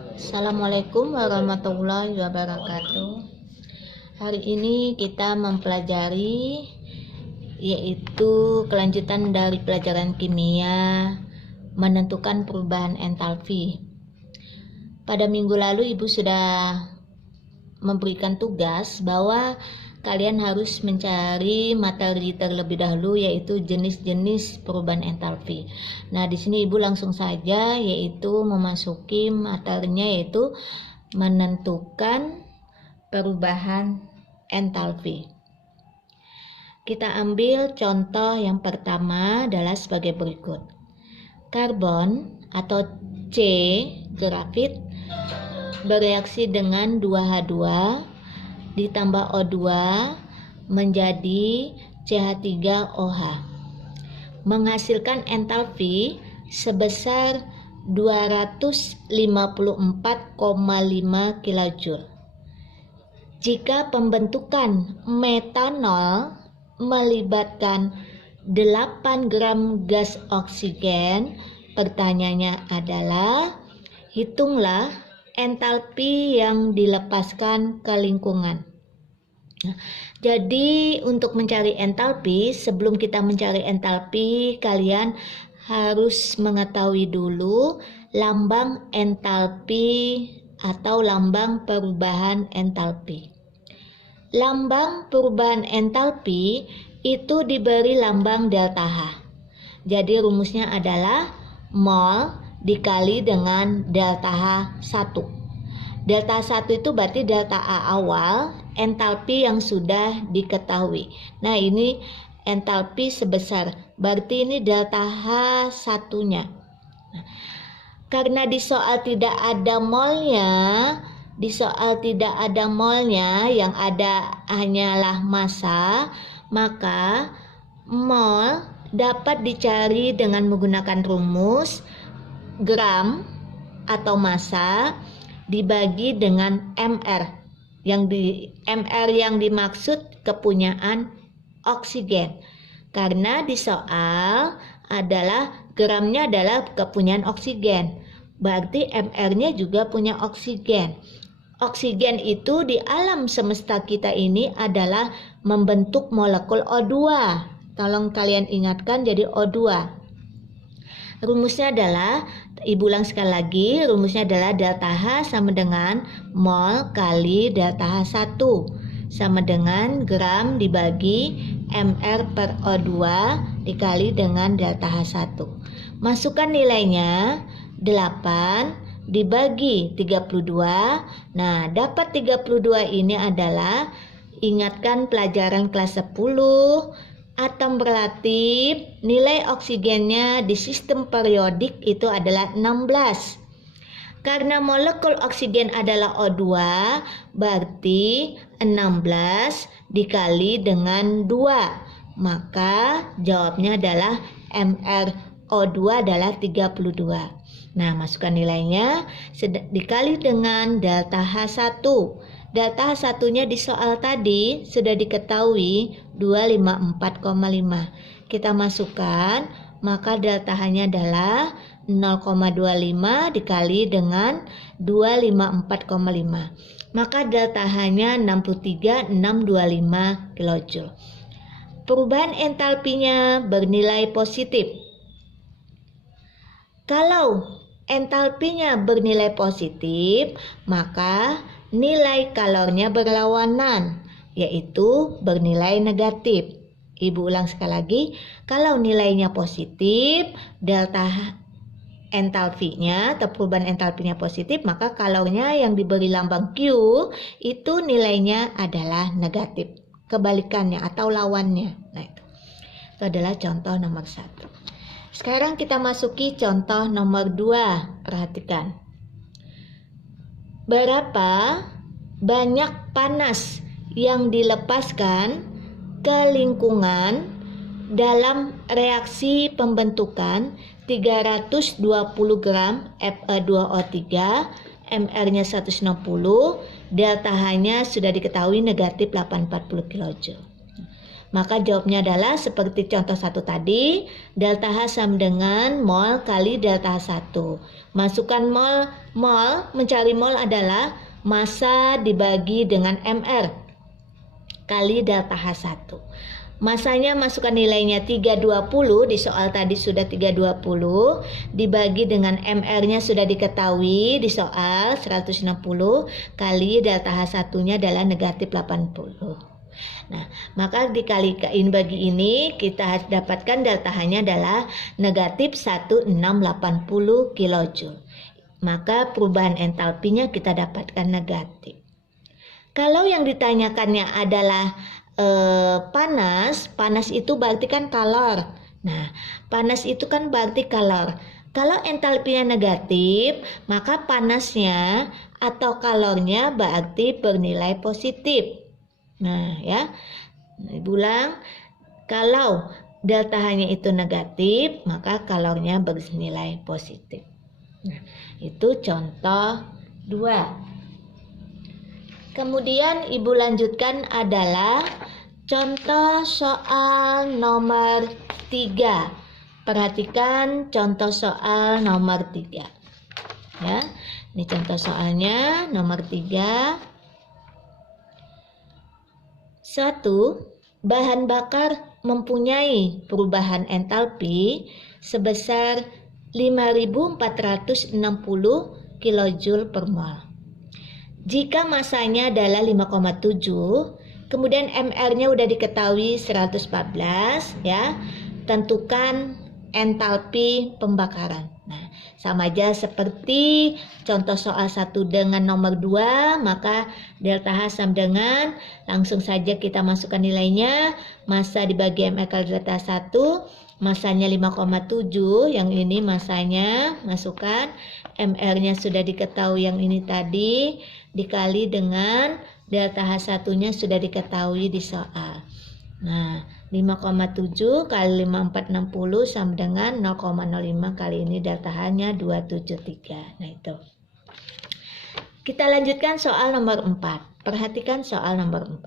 Assalamualaikum warahmatullahi wabarakatuh. Hari ini kita mempelajari yaitu kelanjutan dari pelajaran kimia menentukan perubahan entalpi. Pada minggu lalu Ibu sudah memberikan tugas bahwa kalian harus mencari materi terlebih dahulu yaitu jenis-jenis perubahan entalpi. Nah, di sini Ibu langsung saja yaitu memasuki materinya yaitu menentukan perubahan entalpi. Kita ambil contoh yang pertama adalah sebagai berikut. Karbon atau C, grafit, bereaksi dengan 2H2 ditambah O2 menjadi CH3OH menghasilkan entalpi sebesar 254,5 kJ. Jika pembentukan metanol melibatkan 8 gram gas oksigen, pertanyaannya adalah hitunglah entalpi yang dilepaskan ke lingkungan. Nah, jadi untuk mencari entalpi, sebelum kita mencari entalpi, kalian harus mengetahui dulu lambang entalpi atau lambang perubahan entalpi. Lambang perubahan entalpi itu diberi lambang delta H. Jadi rumusnya adalah mol dikali dengan delta H1. Delta 1 itu berarti delta A awal, entalpi yang sudah diketahui. Nah, ini entalpi sebesar, berarti ini delta H1-nya. Nah, karena di soal tidak ada molnya, yang ada hanyalah massa, maka mol dapat dicari dengan menggunakan rumus gram atau massa dibagi dengan mR. MR yang dimaksud kepunyaan oksigen. Karena di soal adalah gramnya adalah kepunyaan oksigen. Berarti MR-nya juga punya oksigen. Oksigen itu di alam semesta kita ini adalah membentuk molekul O2. Tolong kalian ingatkan jadi O2. Rumusnya adalah, Ibu ulang sekali lagi, rumusnya adalah delta H sama dengan mol kali delta H1 sama dengan gram dibagi mR per O2 dikali dengan delta H1. Masukkan nilainya 8 dibagi 32. Nah, dapat 32 ini adalah, ingatkan pelajaran kelas 10, atom relatif, nilai oksigennya di sistem periodik itu adalah 16. Karena molekul oksigen adalah O2, berarti 16 dikali dengan 2. Maka jawabnya adalah MrO2 adalah 32. Nah, masukkan nilainya dikali dengan delta H1. Delta H1-nya di soal tadi sudah diketahui 254,5. Kita masukkan, maka delta H-nya adalah 0,25 dikali dengan 254,5. Maka delta H-nya 63,625 kJ. Perubahan entalpinya bernilai positif. Kalau entalpinya bernilai positif, maka nilai kalornya berlawanan, yaitu bernilai negatif. Ibu ulang sekali lagi, kalau nilainya positif, delta entalpinya atau perubahan entalpinya positif, maka kalornya yang diberi lambang Q itu nilainya adalah negatif. Kebalikannya atau lawannya. Nah, itu adalah contoh nomor 1. Sekarang kita masuki contoh nomor 2. Perhatikan. Berapa banyak panas yang dilepaskan ke lingkungan dalam reaksi pembentukan 320 gram Fe2O3, MR-nya 160, delta H-nya sudah diketahui negatif 840 kJ. Maka jawabnya adalah seperti contoh 1 tadi, delta H sama dengan mol kali delta H1. Masukkan mol, mencari mol adalah massa dibagi dengan mR kali delta H1. Masanya masukkan nilainya 320, di soal tadi sudah 320, dibagi dengan MR-nya sudah diketahui di soal 160, kali delta H1-nya adalah negatif 80. Nah, maka dikalikan bagi ini kita dapatkan delta H-nya adalah negatif 1680 kJ. Maka perubahan entalpinya kita dapatkan negatif. Kalau yang ditanyakannya adalah panas itu berarti kan kalor. Nah, panas itu kan berarti kalor. Kalau entalpinya negatif, maka panasnya atau kalornya berarti bernilai positif. Nah, ya. Diulang, kalau delta H-nya itu negatif, maka kalornya bernilai positif. Nah, itu contoh 2. Kemudian Ibu lanjutkan adalah contoh soal nomor 3. Perhatikan contoh soal nomor 3. Ya, ini contoh soalnya nomor 3. 1. Bahan bakar mempunyai perubahan entalpi sebesar 5460 kJ per mol. Jika masanya adalah 5,7, kemudian MR-nya udah diketahui 114, ya. Tentukan entalpi pembakaran. Nah, sama aja seperti contoh soal 1 dengan nomor 2, maka delta H sama dengan, langsung saja kita masukkan nilainya, massa dibagi MR kali delta 1, masanya 5,7, yang ini masanya, masukkan, MR-nya sudah diketahui yang ini tadi, dikali dengan delta H1-nya sudah diketahui di soal. Nah, 5,7 kali 5460 sama dengan 0,05, kali ini delta H-nya 273. Nah, itu. Kita lanjutkan soal nomor 4. Perhatikan soal nomor 4.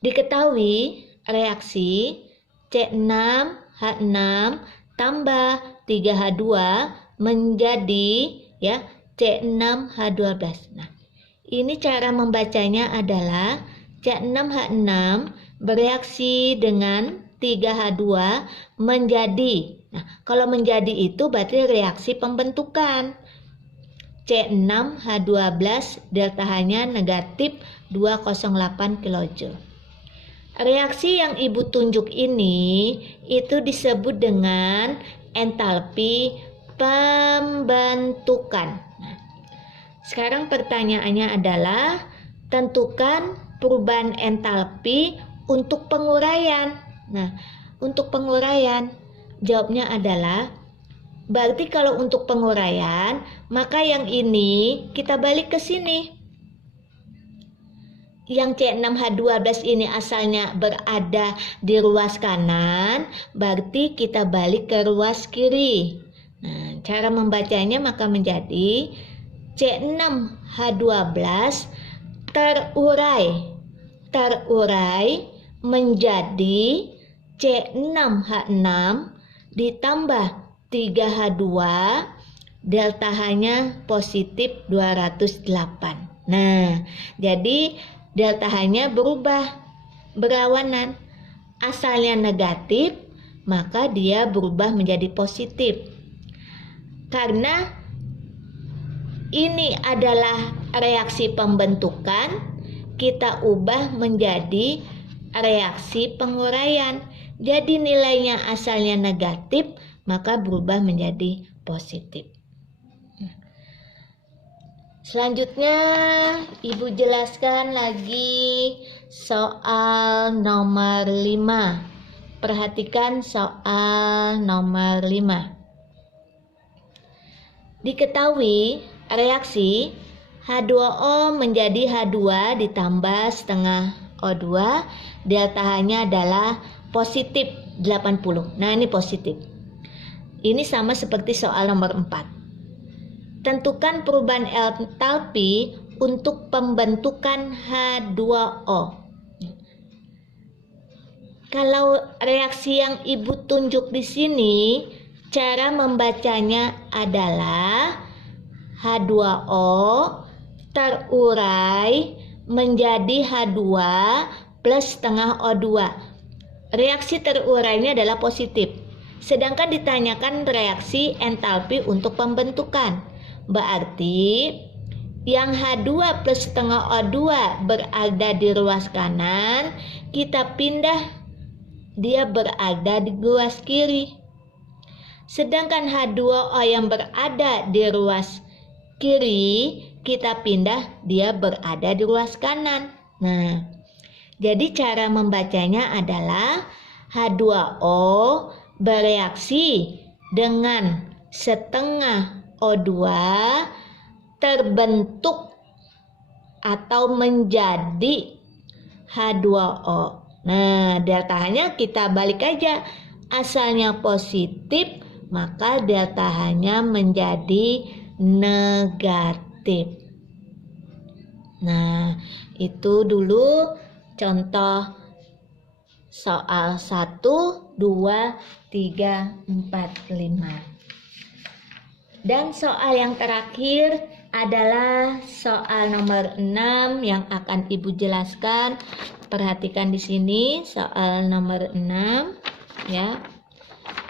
Diketahui reaksi C6H6 tambah 3H2 menjadi ya C6H12. Nah, ini cara membacanya adalah C6H6 bereaksi dengan 3H2 menjadi. Nah, kalau menjadi itu berarti reaksi pembentukan. C6H12 delta H-nya negatif 208 kJ. Reaksi yang Ibu tunjuk ini itu disebut dengan entalpi pembentukan. Nah, sekarang pertanyaannya adalah tentukan perubahan entalpi untuk penguraian. Nah, untuk penguraian jawabnya adalah berarti kalau untuk penguraian maka yang ini kita balik ke sini. Yang C6H12 ini asalnya berada di ruas kanan, berarti kita balik ke ruas kiri. Nah, cara membacanya maka menjadi C6H12 terurai menjadi C6H6 ditambah 3H2 delta H-nya positif 208. Nah, jadi delta H-nya berubah berlawanan. Asalnya negatif, maka dia berubah menjadi positif. Karena ini adalah reaksi pembentukan, kita ubah menjadi reaksi penguraian. Jadi nilainya asalnya negatif, maka berubah menjadi positif. Selanjutnya Ibu jelaskan lagi soal nomor 5. Perhatikan soal nomor 5. Diketahui reaksi H2O menjadi H2 ditambah setengah O2, delta H-nya adalah positif 80. Nah, ini positif. Ini sama seperti soal nomor 4. Tentukan perubahan entalpi untuk pembentukan H2O. Kalau reaksi yang Ibu tunjuk di sini, cara membacanya adalah H2O terurai menjadi H2 plus setengah O2. Reaksi terurainya adalah positif. Sedangkan ditanyakan reaksi entalpi untuk pembentukan. Berarti yang H2 plus setengah O2 berada di ruas kanan, kita pindah dia berada di ruas kiri. Sedangkan H2O yang berada di ruas kiri, kita pindah dia berada di ruas kanan. Nah, jadi cara membacanya adalah H2O bereaksi dengan setengah O2 terbentuk atau menjadi H2O. Nah, delta H-nya kita balik aja. Asalnya positif, maka delta H-nya menjadi negatif. Nah, itu dulu contoh soal 1, 2, 3, 4, 5. Dan soal yang terakhir adalah soal nomor 6 yang akan Ibu jelaskan. Perhatikan di sini soal nomor 6 ya.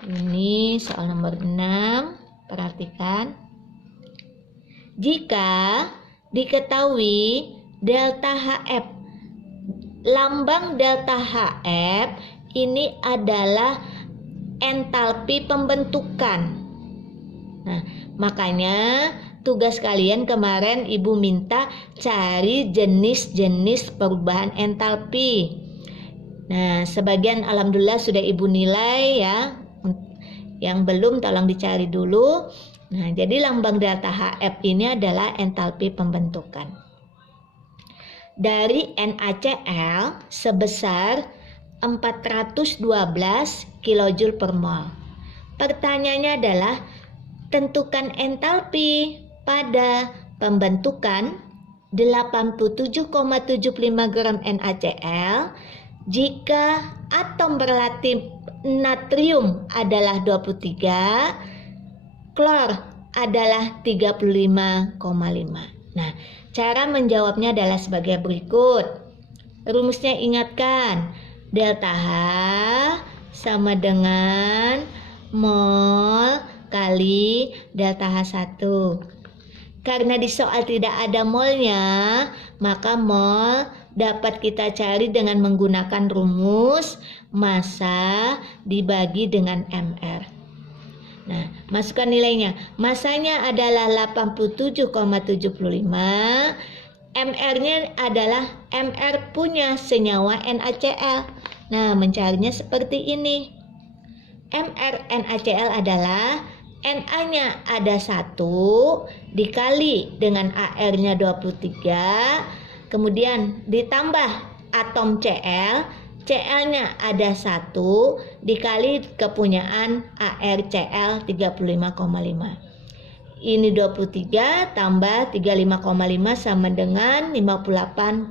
Ini soal nomor 6. Perhatikan. Jika diketahui delta HF, lambang delta HF ini adalah entalpi pembentukan. Nah, makanya tugas kalian kemarin Ibu minta cari jenis-jenis perubahan entalpi. Nah, sebagian alhamdulillah sudah Ibu nilai ya. Yang belum tolong dicari dulu. Nah, jadi lambang delta HF ini adalah entalpi pembentukan. Dari NaCl sebesar 412 kJ per mol. Pertanyaannya adalah tentukan entalpi pada pembentukan 87,75 gram NaCl jika atom berlatif natrium adalah 23, klor adalah 35,5. Nah, cara menjawabnya adalah sebagai berikut. Rumusnya ingatkan, delta H sama dengan mol kali delta H1. Karena di soal tidak ada molnya, maka mol dapat kita cari dengan menggunakan rumus massa dibagi dengan MR. Nah, masukkan nilainya. Massanya adalah 87,75. MR-nya adalah MR punya senyawa NaCl. Nah, mencarinya seperti ini. MR NaCl adalah Na-nya ada 1 dikali dengan AR-nya 23, kemudian ditambah atom Cl, Cl-nya ada 1 dikali kepunyaan ArCl 35,5. Ini 23 tambah 35,5 sama dengan 58,5.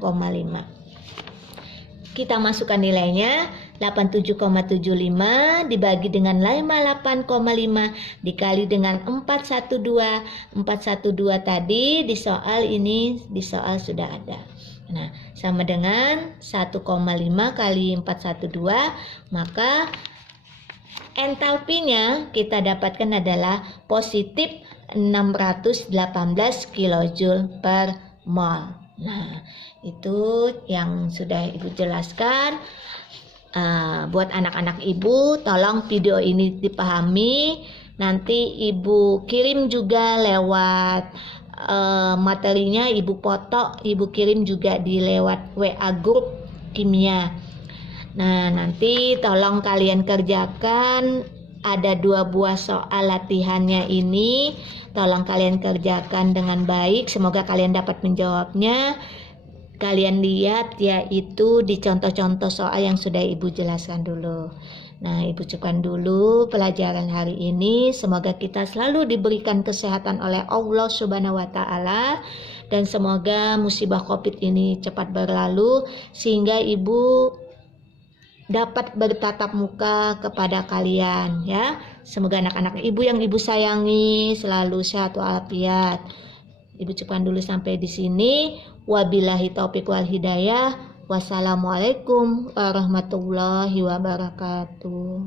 Kita masukkan nilainya. 87,75 dibagi dengan 58,5 dikali dengan 412. 412 tadi di soal ini, di soal sudah ada. Nah, sama dengan 1,5 kali 412, maka entalpinya kita dapatkan adalah positif 618 kJ per mol. Nah, itu yang sudah Ibu jelaskan. Buat anak-anak Ibu, tolong video ini dipahami. Nanti Ibu kirim juga lewat materinya, Ibu foto, Ibu kirim juga di lewat WA grup kimia. Nah, nanti tolong kalian kerjakan. Ada 2 buah soal latihannya ini. Tolong kalian kerjakan dengan baik. Semoga kalian dapat menjawabnya. Kalian lihat yaitu di contoh-contoh soal yang sudah Ibu jelaskan dulu. Nah, Ibu cukupkan dulu pelajaran hari ini. Semoga kita selalu diberikan kesehatan oleh Allah Subhanahu wa Ta'ala, dan semoga musibah Covid ini cepat berlalu sehingga Ibu dapat bertatap muka kepada kalian ya. Semoga anak-anak ibu yang ibu sayangi selalu sehat walafiat. Ibu cukupkan dulu sampai di sini. Wabillahi taufiq wal hidayah. Wassalamualaikum warahmatullahi wabarakatuh.